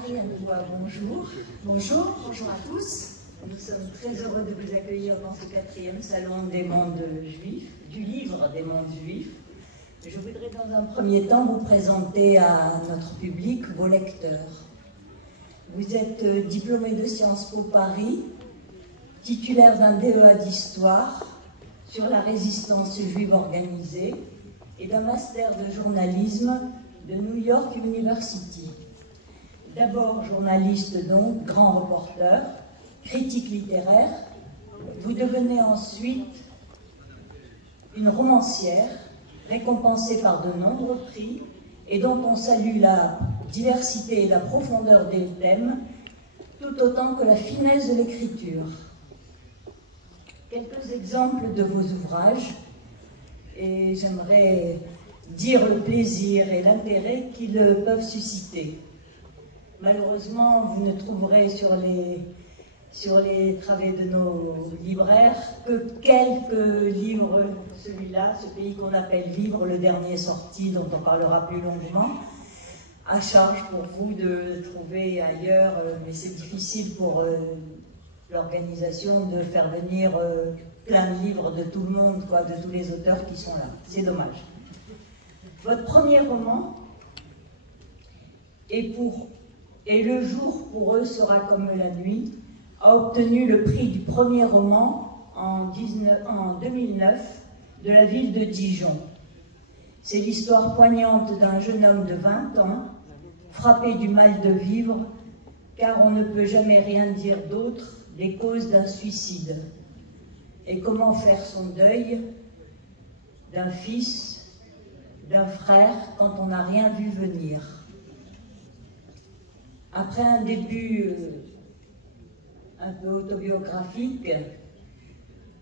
Marie-Anne, bonjour. Bonjour à tous. Nous sommes très heureux de vous accueillir dans ce 4e salon des mondes juifs, du livre des mondes juifs. Je voudrais dans un premier temps vous présenter à notre public vos lecteurs. Vous êtes diplômé de Sciences Po Paris, titulaire d'un DEA d'histoire sur la résistance juive organisée et d'un master de journalisme de New York University. D'abord journaliste donc, grand reporter, critique littéraire, vous devenez ensuite une romancière récompensée par de nombreux prix et dont on salue la diversité et la profondeur des thèmes, tout autant que la finesse de l'écriture. Quelques exemples de vos ouvrages, et j'aimerais dire le plaisir et l'intérêt qu'ils peuvent susciter. Malheureusement, vous ne trouverez sur les travées de nos libraires que quelques livres, celui-là, ce pays qu'on appelle Livre, le dernier sorti, dont on parlera plus longuement, à charge pour vous de trouver ailleurs, mais c'est difficile pour l'organisation de faire venir plein de livres de tout le monde, quoi, de tous les auteurs qui sont là. C'est dommage. Votre premier roman, Et le jour pour eux sera comme la nuit, a obtenu le prix du premier roman en 2009 de la ville de Dijon. C'est l'histoire poignante d'un jeune homme de 20 ans, frappé du mal de vivre, car on ne peut jamais rien dire d'autre des causes d'un suicide. Et comment faire son deuil d'un fils, d'un frère, quand on n'a rien vu venir. Après un début un peu autobiographique,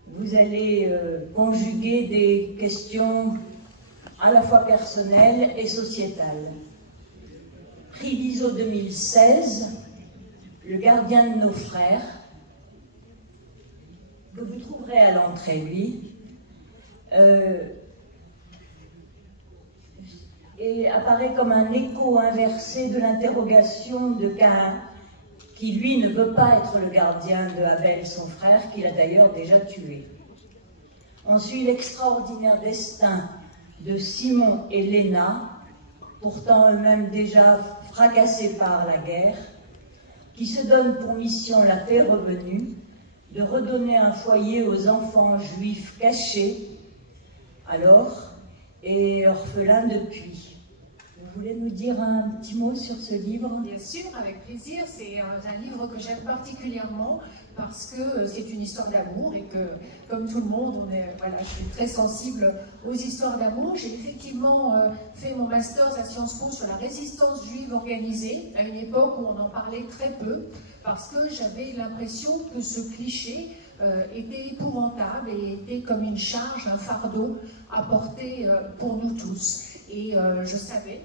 vous allez conjuguer des questions à la fois personnelles et sociétales. Prix Viso 2016, Le gardien de nos frères, que vous trouverez à l'entrée, lui, et apparaît comme un écho inversé de l'interrogation de Caïn, qui lui ne veut pas être le gardien de Abel, son frère, qu'il a d'ailleurs déjà tué. On suit l'extraordinaire destin de Simon et Léna, pourtant eux-mêmes déjà fracassés par la guerre, qui se donnent pour mission la paix revenue, de redonner un foyer aux enfants juifs cachés, alors, et orphelins depuis. Vous voulez nous dire un petit mot sur ce livre? Bien sûr, avec plaisir. C'est un livre que j'aime particulièrement parce que c'est une histoire d'amour et que, comme tout le monde, je suis très sensible aux histoires d'amour. J'ai effectivement fait mon master à Sciences Po sur la résistance juive organisée, à une époque où on en parlait très peu, parce que j'avais l'impression que ce cliché était épouvantable et était comme une charge, un fardeau à porter pour nous tous. Et je savais,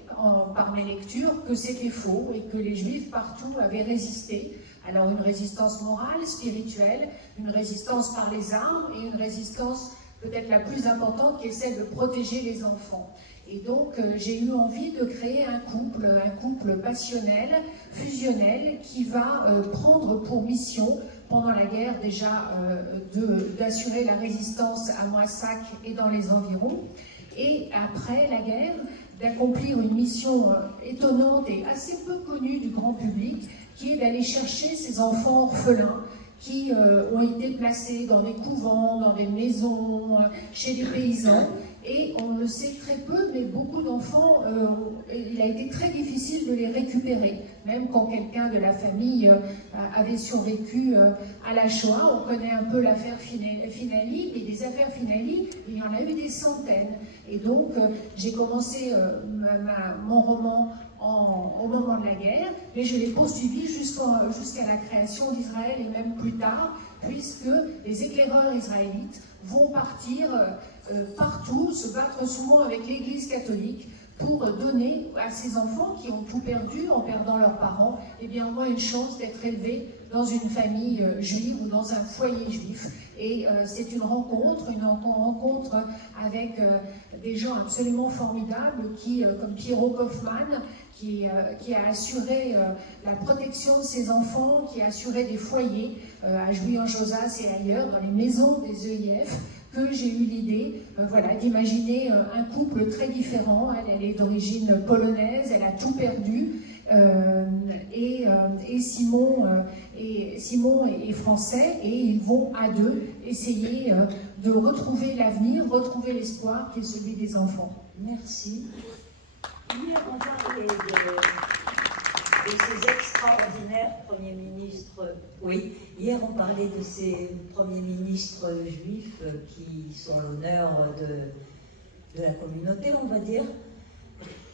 par mes lectures, que c'était faux et que les Juifs partout avaient résisté. Alors une résistance morale, spirituelle, une résistance par les armes et une résistance peut-être la plus importante qui est celle de protéger les enfants. Et donc j'ai eu envie de créer un couple passionnel, fusionnel, qui va prendre pour mission pendant la guerre déjà d'assurer la résistance à Moissac et dans les environs, et après la guerre, d'accomplir une mission étonnante et assez peu connue du grand public, qui est d'aller chercher ces enfants orphelins qui ont été placés dans des couvents, dans des maisons, chez des paysans. Et on le sait très peu, mais beaucoup d'enfants, il a été très difficile de les récupérer. Même quand quelqu'un de la famille avait survécu à la Shoah, on connaît un peu l'affaire Finali, et des affaires Finali, il y en a eu des centaines. Et donc, j'ai commencé mon roman au moment de la guerre, mais je l'ai poursuivi jusqu'à la création d'Israël et même plus tard, puisque les éclaireurs israélites vont partir partout, se battre souvent avec l'Église catholique pour donner à ces enfants qui ont tout perdu en perdant leurs parents, eh bien au moins une chance d'être élevés dans une famille juive ou dans un foyer juif. Et c'est une rencontre avec des gens absolument formidables qui, comme Piero Kaufmann, qui a assuré la protection de ces enfants, qui a assuré des foyers à Jouy-en-Josas et ailleurs, dans les maisons des EIF, que j'ai eu l'idée voilà, d'imaginer un couple très différent. Elle est d'origine polonaise, elle a tout perdu, et Simon est français, et ils vont à deux essayer de retrouver l'avenir, retrouver l'espoir qui est celui des enfants. Merci. Hier, on parlait de ces extraordinaires premiers ministres. Oui, hier, on parlait de ces premiers ministres juifs qui sont l'honneur de la communauté, on va dire.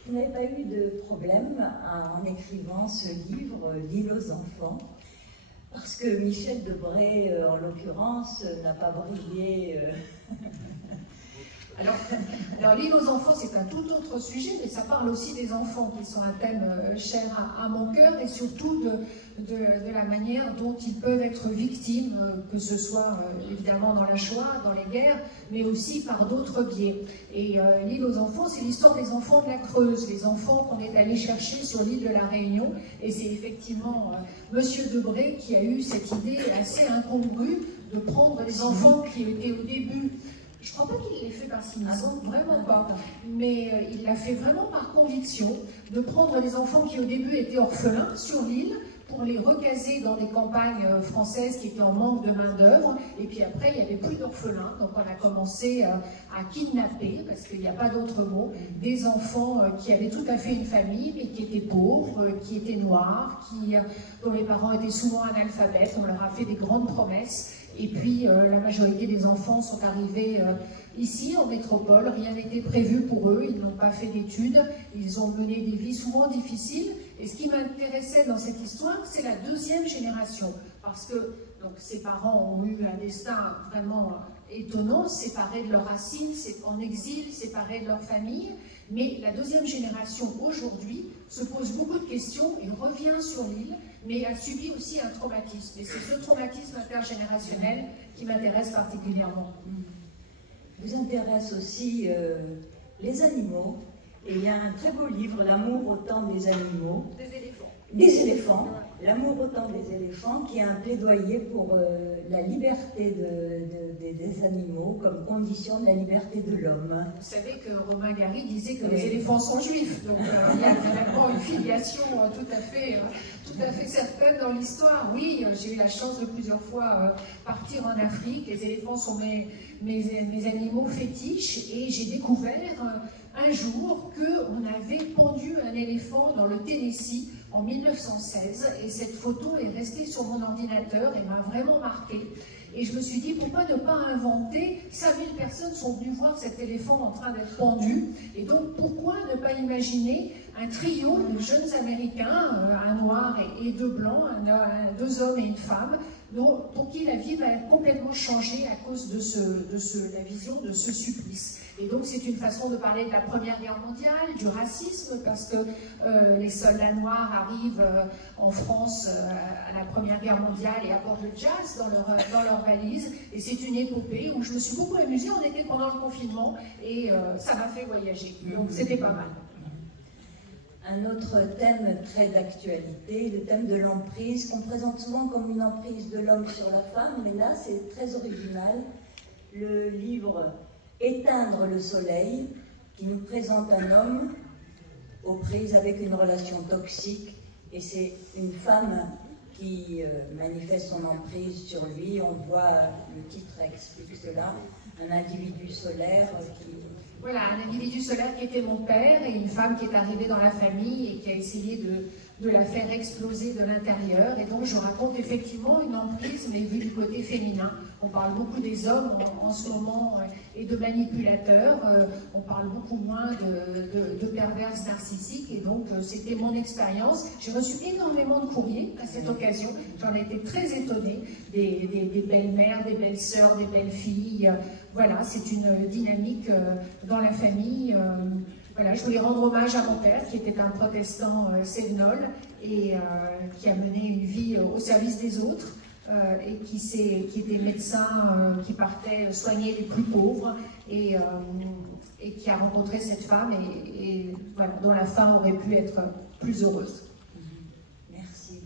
Vous n'avez pas eu de problème en écrivant ce livre, L'île aux enfants, parce que Michel Debré, en l'occurrence, n'a pas brillé. Alors l'île aux enfants, c'est un tout autre sujet, mais ça parle aussi des enfants, qui sont un thème cher à mon cœur, et surtout de la manière dont ils peuvent être victimes, que ce soit évidemment dans la Shoah, dans les guerres, mais aussi par d'autres biais. Et l'île aux enfants, c'est l'histoire des enfants de la Creuse, les enfants qu'on est allé chercher sur l'île de la Réunion, et c'est effectivement Monsieur Debré qui a eu cette idée assez incongrue de prendre les enfants qui étaient au début. Je ne crois pas qu'il l'ait fait par cynisme, vraiment pas, mais il l'a fait vraiment par conviction, de prendre les enfants qui au début étaient orphelins sur l'île, pour les recaser dans des campagnes françaises qui étaient en manque de main-d'œuvre, et puis après il n'y avait plus d'orphelins, donc on a commencé à kidnapper, parce qu'il n'y a pas d'autre mot, des enfants qui avaient tout à fait une famille, mais qui étaient pauvres, qui étaient noirs, dont les parents étaient souvent analphabètes. On leur a fait des grandes promesses. Et puis, la majorité des enfants sont arrivés ici, en métropole. Rien n'était prévu pour eux. Ils n'ont pas fait d'études. Ils ont mené des vies souvent difficiles. Et ce qui m'intéressait dans cette histoire, c'est la deuxième génération. Parce que donc, ces parents ont eu un destin vraiment étonnant, séparés de leurs racines, en exil, séparés de leur famille. Mais la deuxième génération, aujourd'hui, se pose beaucoup de questions et revient sur l'île, mais a subi aussi un traumatisme. Et c'est ce traumatisme intergénérationnel qui m'intéresse particulièrement. Vous intéresse aussi les animaux. Et il y a un très beau livre, L'amour au temps des animaux. Des éléphants. Des éléphants. L'amour au temps des éléphants, qui est un plaidoyer pour la liberté des animaux comme condition de la liberté de l'homme. Vous savez que Romain Gary disait que les éléphants sont juifs, donc il y a vraiment une filiation tout à fait certaine dans l'histoire. Oui, j'ai eu la chance de plusieurs fois partir en Afrique. Les éléphants sont mes animaux fétiches, et j'ai découvert un jour qu'on avait pendu un éléphant dans le Tennessee en 1916, et cette photo est restée sur mon ordinateur et m'a vraiment marquée. Et je me suis dit, pourquoi ne pas inventer, 5000 personnes sont venues voir cet éléphant en train d'être pendu, et donc pourquoi ne pas imaginer un trio de jeunes Américains, un noir et deux blancs, deux hommes et une femme, pour qui la vie va être complètement changée à cause de la vision de ce supplice. Et donc c'est une façon de parler de la Première Guerre mondiale, du racisme, parce que les soldats noirs arrivent en France à la Première Guerre mondiale et apportent le jazz dans leur valise. Et c'est une épopée où je me suis beaucoup amusée. On était pendant le confinement et ça m'a fait voyager. Donc c'était pas mal. Un autre thème très d'actualité, le thème de l'emprise, qu'on présente souvent comme une emprise de l'homme sur la femme, mais là c'est très original. Le livre Éteindre le soleil, qui nous présente un homme aux prises avec une relation toxique, et c'est une femme qui manifeste son emprise sur lui. On voit, le titre explique cela, un individu solaire qui... Voilà, un individu solaire qui était mon père, et une femme qui est arrivée dans la famille et qui a essayé de la faire exploser de l'intérieur. Et donc je raconte effectivement une emprise, mais vue du côté féminin. On parle beaucoup des hommes en ce moment et de manipulateurs. On parle beaucoup moins de perverses narcissiques. Et donc c'était mon expérience. J'ai reçu énormément de courriers à cette occasion. J'en ai été très étonnée. Des belles-mères, des belles-sœurs, des belles-filles. Voilà, c'est une dynamique dans la famille. Voilà, je voulais rendre hommage à mon père, qui était un protestant sévenol et qui a mené une vie au service des autres, et qui était médecin, qui partait soigner les plus pauvres, et qui a rencontré cette femme, et voilà, dont la fin aurait pu être plus heureuse. Merci.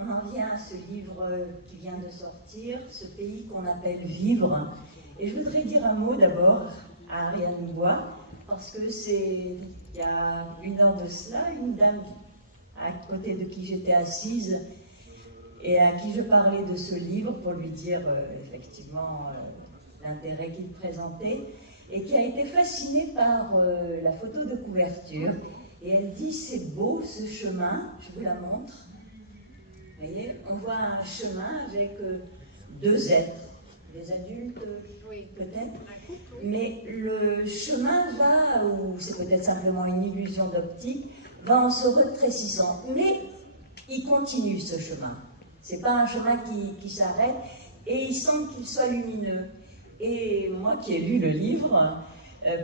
On en vient à ce livre qui vient de sortir, ce pays qu'on appelle Vivre. Et je voudrais dire un mot d'abord à Ariane Bois, parce que c'est, il y a 1 heure de cela, une dame à côté de qui j'étais assise et à qui je parlais de ce livre pour lui dire effectivement l'intérêt qu'il présentait, et qui a été fascinée par la photo de couverture. Et elle dit, c'est beau ce chemin, je vous la montre. Vous voyez, on voit un chemin avec 2 êtres, des adultes peut-être, mais le chemin va, ou c'est peut-être simplement une illusion d'optique, va en se rétrécissant, mais il continue ce chemin. C'est pas un chemin qui s'arrête, et il semble qu'il soit lumineux. Et moi qui ai lu le livre,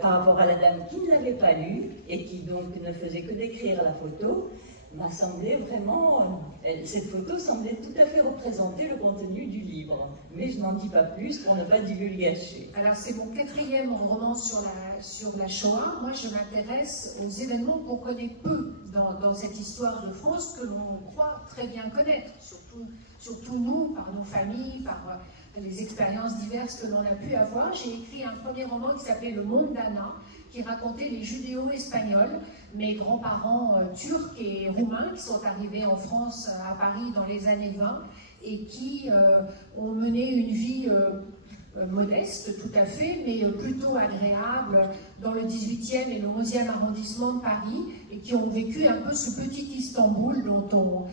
par rapport à la dame qui ne l'avait pas lu, et qui donc ne faisait que décrire la photo, m'a semblé vraiment, cette photo semblait tout à fait représenter le contenu du livre. Mais je n'en dis pas plus pour ne pas divulgacher. Alors c'est mon 4e roman sur la Shoah. Moi je m'intéresse aux événements qu'on connaît peu dans cette histoire de France, que l'on croit très bien connaître, surtout nous, par nos familles, par les expériences diverses que l'on a pu avoir. J'ai écrit un premier roman qui s'appelait Le Monde d'Anna, qui racontait les judéo-espagnols, mes grands-parents turcs et roumains qui sont arrivés en France, à Paris, dans les années 20, et qui ont mené une vie modeste, tout à fait, mais plutôt agréable dans le 18e et le 11e arrondissement de Paris, et qui ont vécu un peu ce petit Istanbul dont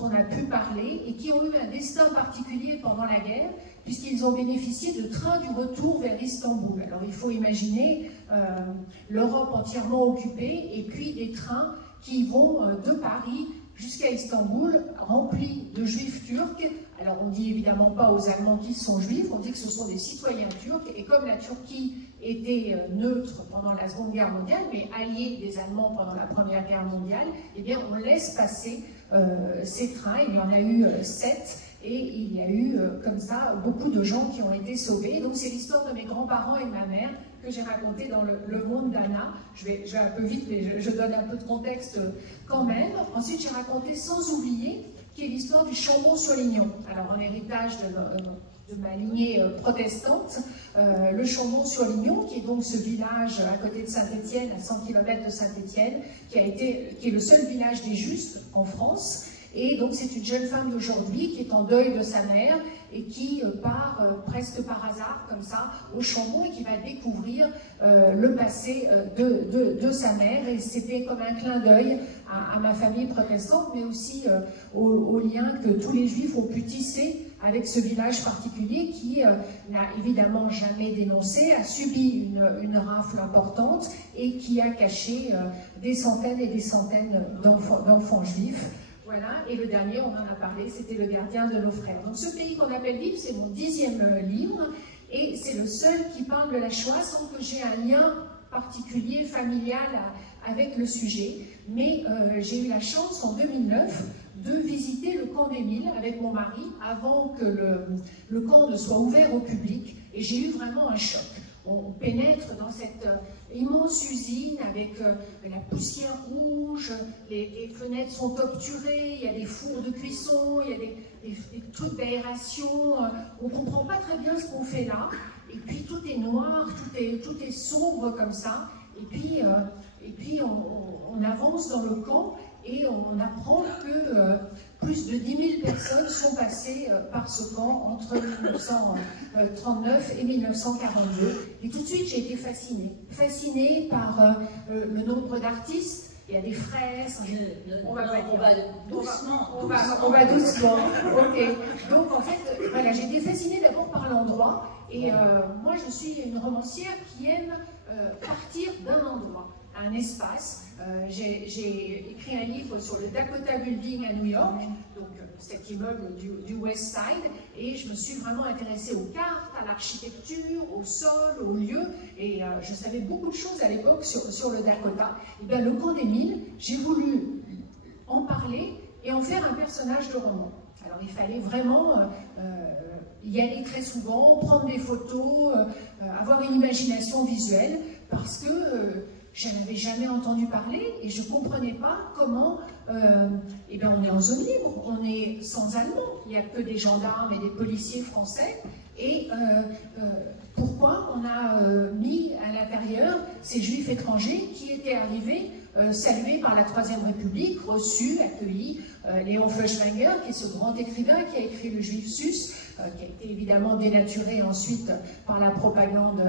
on a pu parler, et qui ont eu un destin particulier pendant la guerre, puisqu'ils ont bénéficié de trains du retour vers Istanbul. Alors il faut imaginer l'Europe entièrement occupée, et puis des trains qui vont de Paris jusqu'à Istanbul, remplis de juifs turcs. Alors on ne dit évidemment pas aux Allemands qu'ils sont juifs, on dit que ce sont des citoyens turcs, et comme la Turquie était neutre pendant la Seconde Guerre mondiale, mais alliée des Allemands pendant la Première Guerre mondiale, eh bien on laisse passer ces trains. Il y en a eu 7, et il y a eu comme ça beaucoup de gens qui ont été sauvés. Donc c'est l'histoire de mes grands-parents et de ma mère que j'ai raconté dans le Monde d'Anna. Je vais un peu vite, mais je donne un peu de contexte quand même. Ensuite, j'ai raconté Sans oublier, qui est l'histoire du Chambon-sur-Lignon. Alors, en héritage de ma lignée protestante, le Chambon-sur-Lignon, qui est donc ce village à côté de Saint-Étienne, à 100 km de Saint-Étienne, qui est le seul village des Justes en France. Et donc, c'est une jeune femme d'aujourd'hui qui est en deuil de sa mère et qui part presque par hasard, comme ça, au Chambon, et qui va découvrir le passé de sa mère. Et c'était comme un clin d'œil à ma famille protestante, mais aussi au lien que tous les Juifs ont pu tisser avec ce village particulier qui n'a évidemment jamais dénoncé, a subi une rafle importante et qui a caché des centaines et des centaines d'enfants juifs. Voilà, et le dernier, on en a parlé, c'était Le Gardien de nos frères. Donc ce pays qu'on appelle Vivre, c'est mon 10e livre, et c'est le seul qui parle de la Shoah sans que j'ai un lien particulier, familial avec le sujet. Mais j'ai eu la chance en 2009 de visiter le camp d'Émile avec mon mari avant que le camp ne soit ouvert au public, et j'ai eu vraiment un choc. On pénètre dans cette immense usine avec la poussière rouge, les fenêtres sont obturées, il y a des fours de cuisson, il y a des trucs d'aération, on ne comprend pas très bien ce qu'on fait là, et puis tout est noir, tout est sombre comme ça, et puis on avance dans le camp et on apprend que plus de 10 000 personnes sont passées par ce camp entre 1939 et 1942. Et tout de suite, j'ai été fascinée par le nombre d'artistes. Il y a des fresques. On va doucement. Ok. Donc en fait, voilà, j'ai été fascinée d'abord par l'endroit. Et moi, je suis une romancière qui aime partir d'un endroit, un espace. J'ai écrit un livre sur le Dakota Building à New York, donc cet immeuble du West Side, et je me suis vraiment intéressée aux cartes, à l'architecture, au sol, aux lieux, et je savais beaucoup de choses à l'époque sur le Dakota. Et bien, le camp d'Émile, j'ai voulu en parler et en faire un personnage de roman. Alors il fallait vraiment y aller très souvent, prendre des photos, avoir une imagination visuelle, parce que je n'avais jamais entendu parler et je ne comprenais pas comment, eh bien on est en zone libre, on est sans Allemands, il n'y a que des gendarmes et des policiers français, et pourquoi on a mis à l'intérieur ces juifs étrangers qui étaient arrivés salués par la Troisième République, reçus, accueillis. Léon Feuchtwanger, qui est ce grand écrivain qui a écrit Le Juif sus, qui a été évidemment dénaturé ensuite par la propagande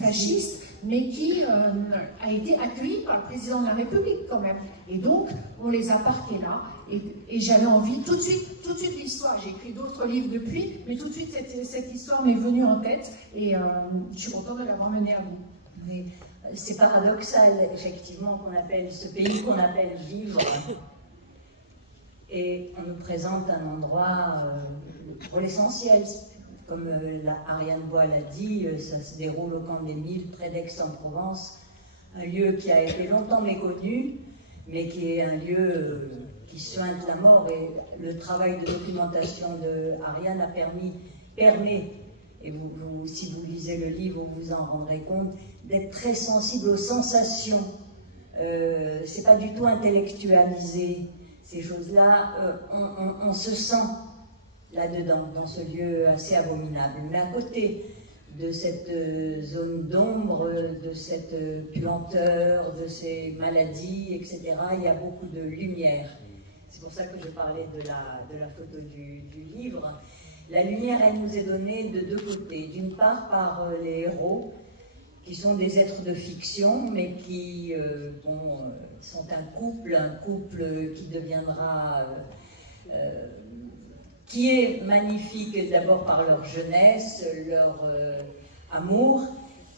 fasciste, mais qui a été accueilli par le président de la République quand même. Et donc, on les a parqués là, et j'avais envie, tout de suite l'histoire, j'ai écrit d'autres livres depuis, mais tout de suite cette histoire m'est venue en tête, et je suis contente de l'avoir menée à bout. Oui. C'est paradoxal, effectivement, qu'on appelle ce pays qu'on appelle vivre, et on nous présente un endroit pour l'essentiel. Comme Ariane Bois l'a dit, ça se déroule au Camp des Milles, près d'Aix-en-Provence, un lieu qui a été longtemps méconnu, mais qui est un lieu qui suinte la mort. Et le travail de documentation de Ariane permet, et si vous lisez le livre, vous vous en rendrez compte, d'être très sensible aux sensations. C'est pas du tout intellectualisé. Ces choses-là, on se sent là-dedans, dans ce lieu assez abominable. Mais à côté de cette zone d'ombre, de cette puanteur, de ces maladies, etc., il y a beaucoup de lumière. C'est pour ça que je parlais de la photo du livre. La lumière, elle nous est donnée de deux côtés. D'une part, par les héros, qui sont des êtres de fiction, mais qui sont un couple qui deviendra... qui est magnifique d'abord par leur jeunesse, leur amour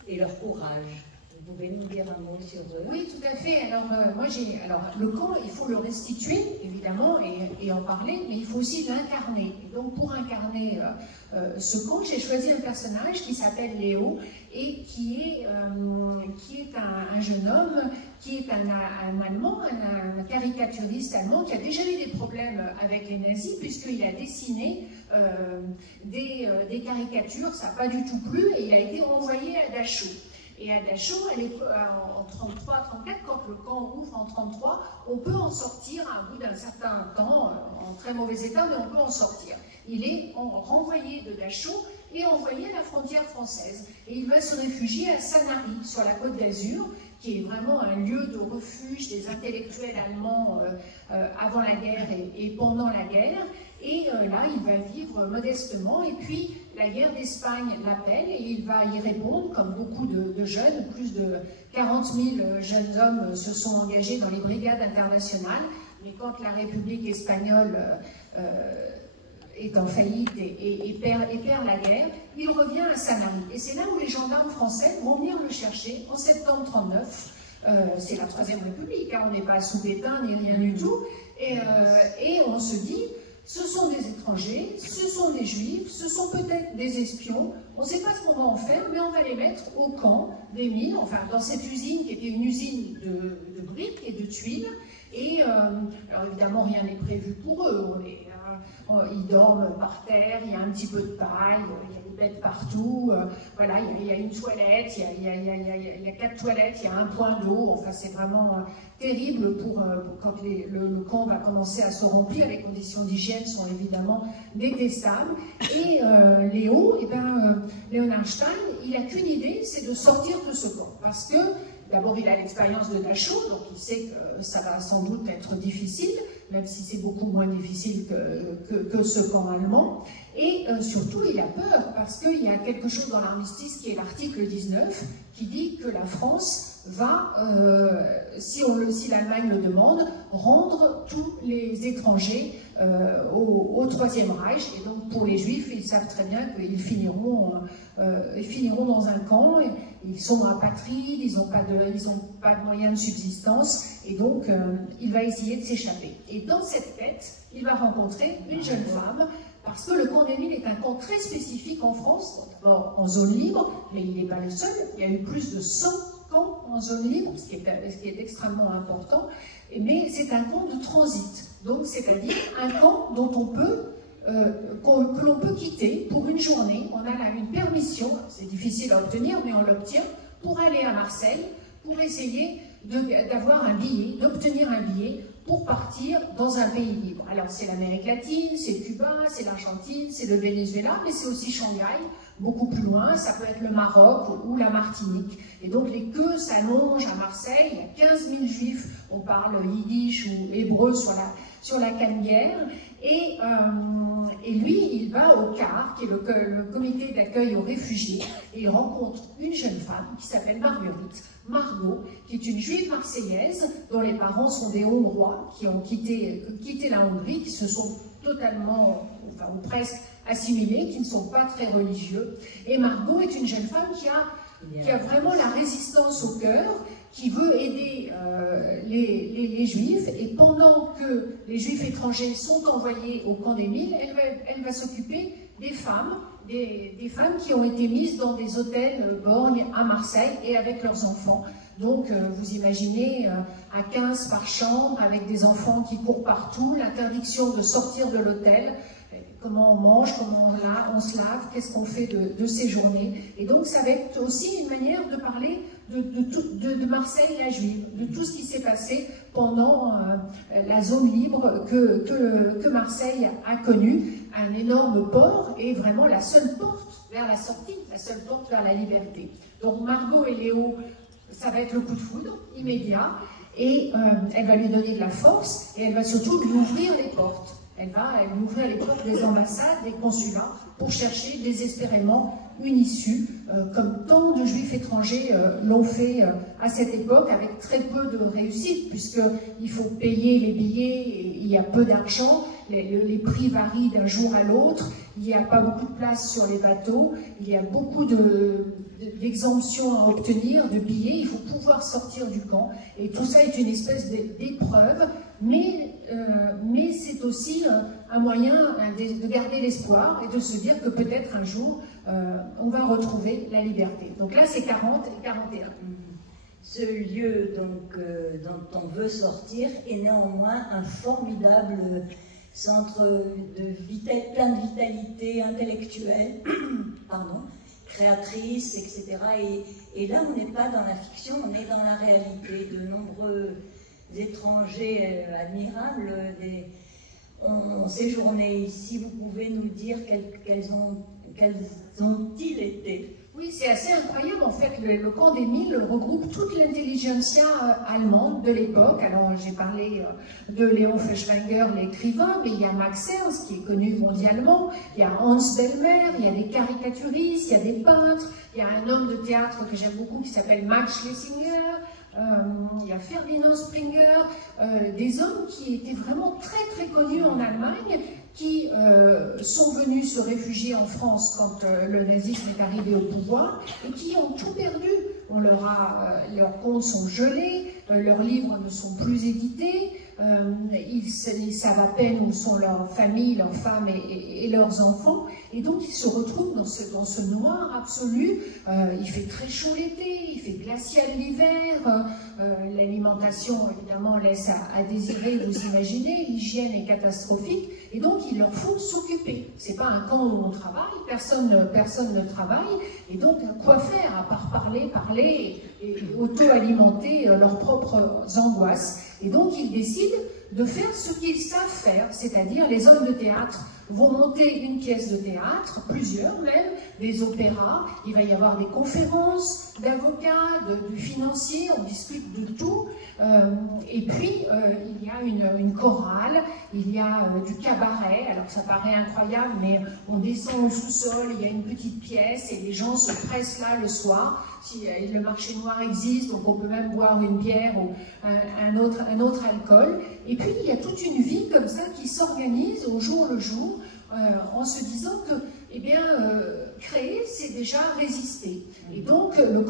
et leur courage. Vous pouvez nous dire un mot sur eux? Oui, tout à fait. Alors, le camp, il faut le restituer, évidemment, et en parler, mais il faut aussi l'incarner. Et donc, pour incarner ce camp, j'ai choisi un personnage qui s'appelle Léo, et qui est un jeune homme, qui est un Allemand, un caricaturiste allemand, qui a déjà eu des problèmes avec les nazis, puisqu'il a dessiné des caricatures, ça n'a pas du tout plu, et il a été envoyé à Dachau. Et à Dachau, en 33-34, quand le camp ouvre en 33, on peut en sortir à un bout d'un certain temps, en très mauvais état, mais on peut en sortir. Il est renvoyé de Dachau et envoyé à la frontière française. Et il va se réfugier à Sanary, sur la Côte d'Azur, qui est vraiment un lieu de refuge des intellectuels allemands avant la guerre et pendant la guerre. Et là, il va vivre modestement, et puis la guerre d'Espagne l'appelle, et il va y répondre, comme beaucoup de jeunes. Plus de 40 000 jeunes hommes se sont engagés dans les brigades internationales, mais quand la République espagnole est en faillite et perd la guerre, il revient à Sanary. Et c'est là où les gendarmes français vont venir le chercher en septembre 39. C'est la Troisième République, hein, on n'est pas sous Pétain ni rien du tout, et on se dit... Ce sont des étrangers, ce sont des juifs, ce sont peut-être des espions, on ne sait pas ce qu'on va en faire, mais on va les mettre au camp des Milles, enfin dans cette usine qui était une usine de briques et de tuiles, et alors évidemment rien n'est prévu pour eux, ils dorment par terre, il y a un petit peu de paille, il y a des bêtes partout, voilà, il y a une toilette, il y a 4 toilettes, il y a un point d'eau, enfin c'est vraiment terrible pour quand le camp va commencer à se remplir, les conditions d'hygiène sont évidemment détestables. Et Leonard Stein, il n'a qu'une idée, c'est de sortir de ce camp, parce que d'abord il a l'expérience de Dachau, donc il sait que ça va sans doute être difficile, même si c'est beaucoup moins difficile que ce camp allemand. Et surtout, il a peur, parce qu'il y a quelque chose dans l'armistice qui est l'article 19, qui dit que la France va, si l'Allemagne le demande, rendre tous les étrangers au Troisième Reich. Et donc, pour les Juifs, ils savent très bien qu'ils finiront dans un camp, et ils sont apatrides, ils n'ont pas de moyens de subsistance, et donc il va essayer de s'échapper. Et dans cette quête, il va rencontrer une jeune femme, parce que le camp des Milles est un camp très spécifique en France, d'abord en zone libre, mais il n'est pas le seul, il y a eu plus de 100 camps en zone libre, ce qui est extrêmement important, mais c'est un camp de transit, donc c'est-à-dire un camp dont on peut que l'on peut quitter pour une journée. On a là une permission, c'est difficile à obtenir, mais on l'obtient, pour aller à Marseille, pour essayer d'avoir un billet, d'obtenir un billet pour partir dans un pays libre. Alors c'est l'Amérique latine, c'est Cuba, c'est l'Argentine, c'est le Venezuela, mais c'est aussi Shanghai, beaucoup plus loin, ça peut être le Maroc ou la Martinique. Et donc les queues s'allongent à Marseille, il y a 15 000 juifs, on parle yiddish ou hébreu sur la Canebière, et lui, il va au CAR, qui est le comité d'accueil aux réfugiés, et il rencontre une jeune femme qui s'appelle Marguerite, Margot, qui est une juive marseillaise, dont les parents sont des Hongrois, qui ont quitté la Hongrie, qui se sont totalement, enfin, ou presque assimilés, qui ne sont pas très religieux. Et Margot est une jeune femme qui a vraiment la résistance au cœur, qui veut aider les Juifs, et pendant que les Juifs étrangers sont envoyés au camp des Milles, elle va s'occuper des femmes qui ont été mises dans des hôtels borgnes à Marseille et avec leurs enfants. Donc vous imaginez à 15 par chambre, avec des enfants qui courent partout, l'interdiction de sortir de l'hôtel, comment on mange, comment on se lave, qu'est-ce qu'on fait de ces journées. Et donc ça va être aussi une manière de parler de Marseille la juive, de tout ce qui s'est passé pendant la zone libre que Marseille a connue, un énorme port et vraiment la seule porte vers la sortie, la seule porte vers la liberté. Donc Margot et Léo, ça va être le coup de foudre immédiat, et elle va lui donner de la force, et elle va surtout lui ouvrir les portes. Elle va ouvrir les portes des ambassades, des consulats, pour chercher désespérément une issue, comme tant de juifs étrangers l'ont fait à cette époque, avec très peu de réussite, puisqu'il faut payer les billets, et il y a peu d'argent, les prix varient d'un jour à l'autre, il n'y a pas beaucoup de place sur les bateaux, il y a beaucoup d'exemptions à obtenir, de billets, il faut pouvoir sortir du camp, et tout ça est une espèce d'épreuve, mais c'est aussi un moyen de garder l'espoir et de se dire que peut-être un jour on va retrouver la liberté. Donc là c'est 40 et 41. Ce lieu donc, dont on veut sortir est néanmoins un formidable centre plein de vitalité intellectuelle, pardon, créatrice, etc. Et là on n'est pas dans la fiction, on est dans la réalité. De nombreux étrangers admirables ont séjourné ici. Vous pouvez nous dire quels ont-ils été? Oui, c'est assez incroyable. En fait, le camp des Milles regroupe toute l'intelligentsia allemande de l'époque. Alors, j'ai parlé de Léon Feuchtwanger, l'écrivain, mais il y a Max Ernst, qui est connu mondialement. Il y a Hans Bellmer, il y a des caricaturistes, il y a des peintres. Il y a un homme de théâtre que j'aime beaucoup qui s'appelle Max Schlesinger. Il y a Ferdinand Springer, des hommes qui étaient vraiment très très connus en Allemagne, qui sont venus se réfugier en France quand le nazisme est arrivé au pouvoir, et qui ont tout perdu. Leurs comptes sont gelés, leurs livres ne sont plus édités, ils savent à peine où sont leurs familles, leurs femmes et leurs enfants, et donc ils se retrouvent dans ce noir absolu. Il fait très chaud l'été, il fait glacial l'hiver, l'alimentation évidemment laisse à désirer, vous imaginez, l'hygiène est catastrophique, et donc il leur faut s'occuper. C'est pas un camp où on travaille, personne ne travaille, et donc quoi faire à part parler et auto-alimenter leurs propres angoisses. Et donc ils décident de faire ce qu'ils savent faire, c'est-à-dire les hommes de théâtre vont monter une pièce de théâtre, plusieurs même, des opéras, il va y avoir des conférences d'avocats, de financiers, on discute de tout, et puis il y a une chorale, il y a du cabaret, alors ça paraît incroyable, mais on descend au sous-sol, il y a une petite pièce, et les gens se pressent là le soir. Si le marché noir existe, donc on peut même boire une bière ou un autre alcool. Et puis il y a toute une vie comme ça qui s'organise au jour le jour, en se disant que, eh bien, créer, c'est déjà résister. Et donc le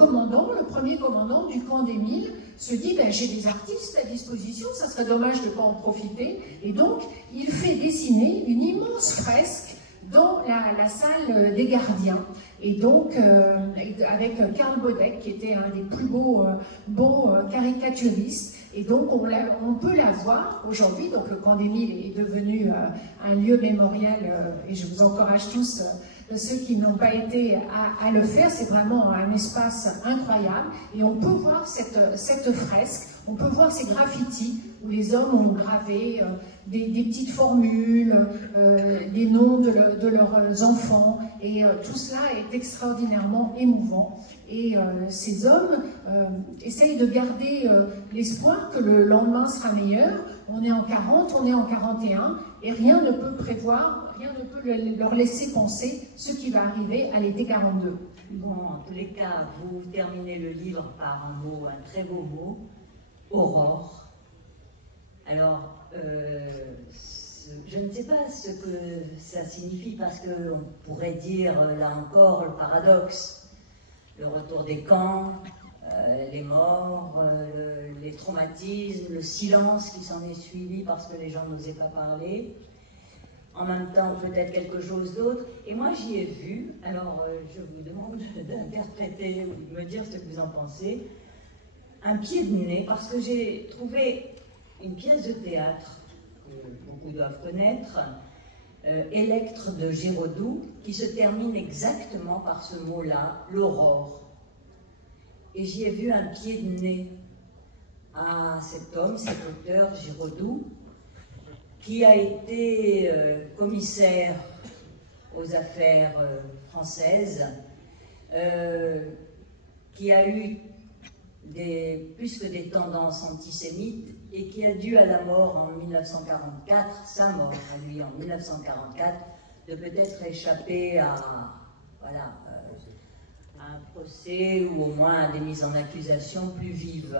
premier commandant du camp des Milles se dit, ben, j'ai des artistes à disposition, ça serait dommage de ne pas en profiter. Et donc il fait dessiner une immense fresque dans la salle des gardiens. Et donc, avec Karl Bodek, qui était un des plus beaux caricaturistes. Et donc, on peut la voir aujourd'hui. Donc, le camp des Milles est devenu un lieu mémorial, et je vous encourage tous ceux qui n'ont pas été à le faire. C'est vraiment un espace incroyable. Et on peut voir cette fresque, on peut voir ces graffitis où les hommes ont gravé des petites formules, des noms de leurs enfants. Et tout cela est extraordinairement émouvant. Et ces hommes essayent de garder l'espoir que le lendemain sera meilleur. On est en 40, on est en 41, et rien ne peut prévoir, rien ne peut leur laisser penser ce qui va arriver à l'été 42. Bon, en tous les cas, vous terminez le livre par un mot, un très beau mot, aurore. Alors, je ne sais pas ce que ça signifie, parce qu'on pourrait dire, là encore, le paradoxe, le retour des camps, les morts, les traumatismes, le silence qui s'en est suivi parce que les gens n'osaient pas parler. En même temps, peut-être quelque chose d'autre. Et moi, j'y ai vu, alors je vous demande d'interpréter ou de me dire ce que vous en pensez, un pied de nez, parce que j'ai trouvé une pièce de théâtre que beaucoup doivent connaître, Électre de Giraudoux, qui se termine exactement par ce mot-là, l'aurore. Et j'y ai vu un pied de nez à cet homme, cet auteur Giraudoux, qui a été commissaire aux affaires françaises, qui a eu plus que des tendances antisémites et qui a dû à la mort en 1944, sa mort à lui en 1944, de peut-être échapper à, voilà, à un procès ou au moins à des mises en accusation plus vives.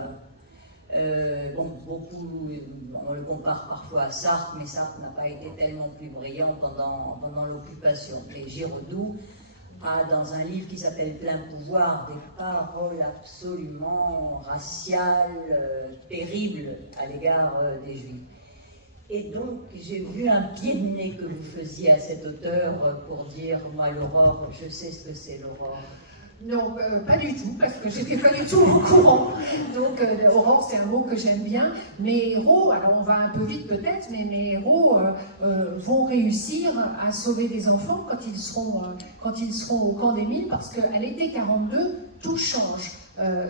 Bon, beaucoup, on le compare parfois à Sartre, mais Sartre n'a pas été tellement plus brillant pendant l'occupation. Et Giraudoux a, dans un livre qui s'appelle Plein pouvoir, des paroles absolument raciales, terribles à l'égard des Juifs. Et donc, j'ai vu un pied de nez que vous faisiez à cet auteur pour dire, moi, l'aurore, je sais ce que c'est l'aurore. Non, pas du tout, parce que j'étais pas du tout au courant. Donc, aurore, c'est un mot que j'aime bien. Mes héros, alors on va un peu vite peut-être, mais mes héros vont réussir à sauver des enfants quand ils seront au camp des Mines, parce qu'à l'été 42, tout change.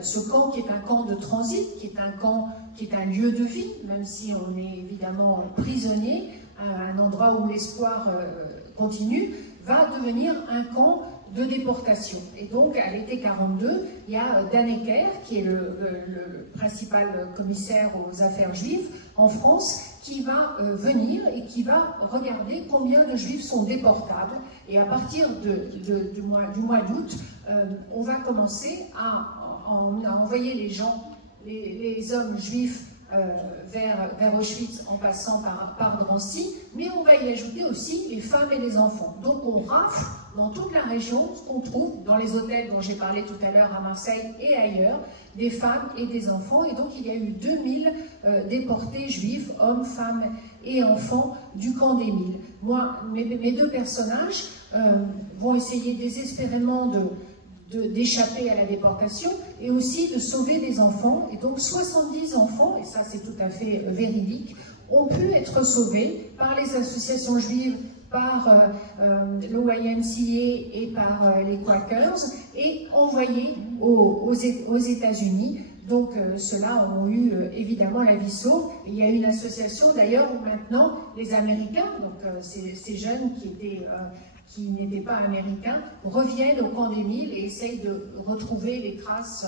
Ce camp qui est un camp de transit, qui est un camp, qui est un lieu de vie, même si on est évidemment prisonnier, un endroit où l'espoir continue, va devenir un camp de déportation. Et donc, à l'été 42, il y a Dannecker, qui est le principal commissaire aux affaires juives en France, qui va venir et qui va regarder combien de juifs sont déportables. Et à partir du mois d'août, on va commencer à envoyer les gens, les hommes juifs vers Auschwitz en passant par Drancy, mais on va y ajouter aussi les femmes et les enfants. Donc on rafle dans toute la région ce qu'on trouve dans les hôtels dont j'ai parlé tout à l'heure à Marseille et ailleurs, des femmes et des enfants. Et donc il y a eu 2000 déportés juifs, hommes, femmes et enfants du camp des Milles. Moi, mes deux personnages vont essayer désespérément d'échapper à la déportation et aussi de sauver des enfants. Et donc 70 enfants, et ça c'est tout à fait véridique, ont pu être sauvés par les associations juives, par l'OYMCA et par les Quakers, et envoyés aux États-Unis. Donc ceux-là ont eu évidemment la vie sauve. Et il y a une association d'ailleurs où maintenant les Américains, donc ces jeunes qui n'étaient pas américains, reviennent au camp des Milles et essayent de retrouver les traces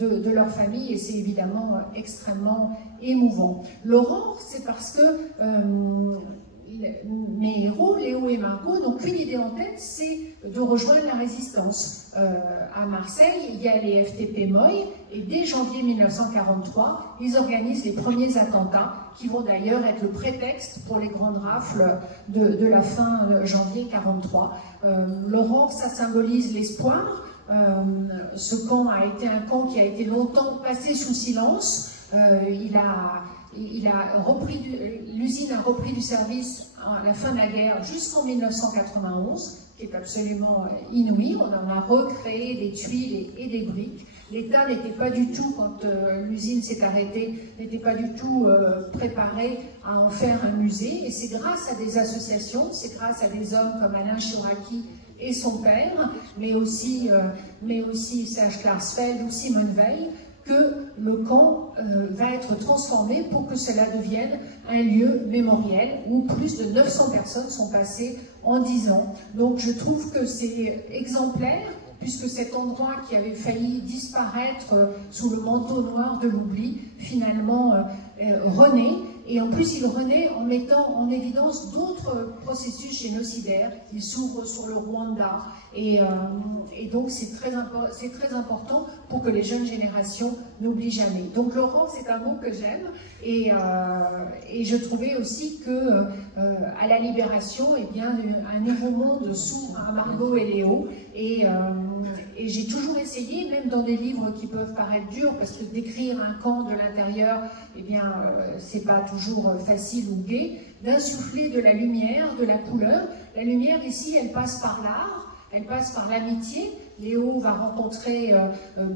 de leur famille, et c'est évidemment extrêmement émouvant. L'aurore, c'est parce que mes héros, Léo et Margot, n'ont qu'une idée en tête, c'est de rejoindre la résistance. À Marseille, il y a les FTP Moy, et dès janvier 1943, ils organisent les premiers attentats, qui vont d'ailleurs être le prétexte pour les grandes rafles de la fin janvier 1943. L'aurore, ça symbolise l'espoir. Ce camp a été un camp qui a été longtemps passé sous silence. L'usine a repris du service à la fin de la guerre jusqu'en 1991, qui est absolument inouï. On en a recréé des tuiles et des briques. L'État n'était pas du tout, quand l'usine s'est arrêtée, n'était pas du tout préparé à en faire un musée. Et c'est grâce à des associations, c'est grâce à des hommes comme Alain Chouraqui et son père, mais aussi Serge Klarsfeld ou Simone Veil, que le camp va être transformé pour que cela devienne un lieu mémoriel où plus de 900 personnes sont passées en 10 ans. Donc je trouve que c'est exemplaire, puisque cet endroit qui avait failli disparaître sous le manteau noir de l'oubli, finalement renaît. Et en plus, il renaît en mettant en évidence d'autres processus génocidaires. Il s'ouvre sur le Rwanda. Et donc, c'est très important pour que les jeunes générations n'oublient jamais. Donc, Laurent, c'est un mot que j'aime. Et je trouvais aussi que à la Libération, eh bien, un nouveau monde s'ouvre à Margot et Léo. Et j'ai toujours essayé, même dans des livres qui peuvent paraître durs, parce que décrire un camp de l'intérieur, eh bien, c'est pas toujours facile ou gai, d'insuffler de la lumière, de la couleur. La lumière ici, elle passe par l'art, elle passe par l'amitié. Léo va rencontrer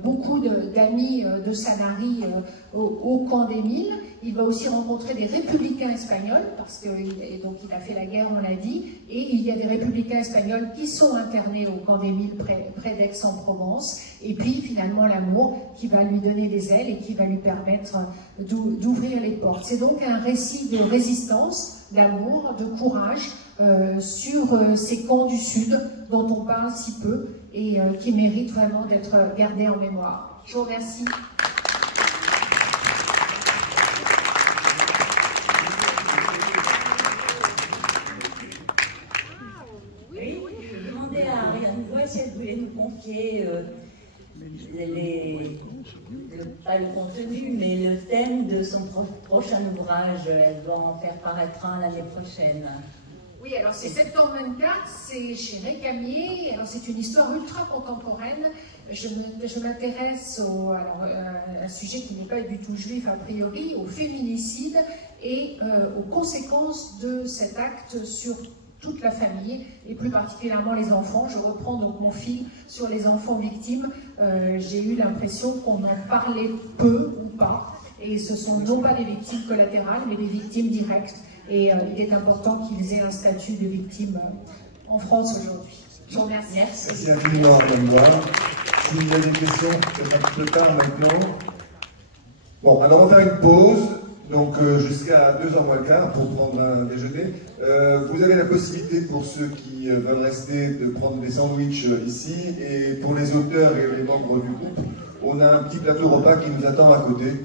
beaucoup d'amis de Sanary au camp des Milles. Il va aussi rencontrer des républicains espagnols, parce qu'il a fait la guerre, on l'a dit, et il y a des républicains espagnols qui sont internés au camp des Milles près d'Aix-en-Provence. Et puis finalement l'amour qui va lui donner des ailes et qui va lui permettre d'ouvrir les portes. C'est donc un récit de résistance, d'amour, de courage sur ces camps du Sud dont on parle si peu et qui méritent vraiment d'être gardés en mémoire. Je vous remercie. Si elle voulait nous confier pas le contenu, mais le thème de son prochain ouvrage. Elle va en faire paraître un l'année prochaine. Oui, alors c'est Septembre 24, c'est chez Récamier. Alors c'est une histoire ultra contemporaine. Je m'intéresse à un sujet qui n'est pas du tout juif a priori, au féminicide et aux conséquences de cet acte sur toute la famille, et plus particulièrement les enfants. Je reprends donc mon fil sur les enfants victimes. J'ai eu l'impression qu'on en parlait peu ou pas, et ce sont non pas des victimes collatérales, mais des victimes directes. Et il est important qu'ils aient un statut de victime en France aujourd'hui. Je vous remercie. Merci infiniment, Mme Boire. Si vous avez des questions, c'est un peu tard maintenant. Bon, alors on va faire une pause. Donc jusqu'à 2h moins le quart pour prendre un déjeuner. Vous avez la possibilité pour ceux qui veulent rester de prendre des sandwichs ici, et pour les auteurs et les membres du groupe, on a un petit plateau repas qui nous attend à côté.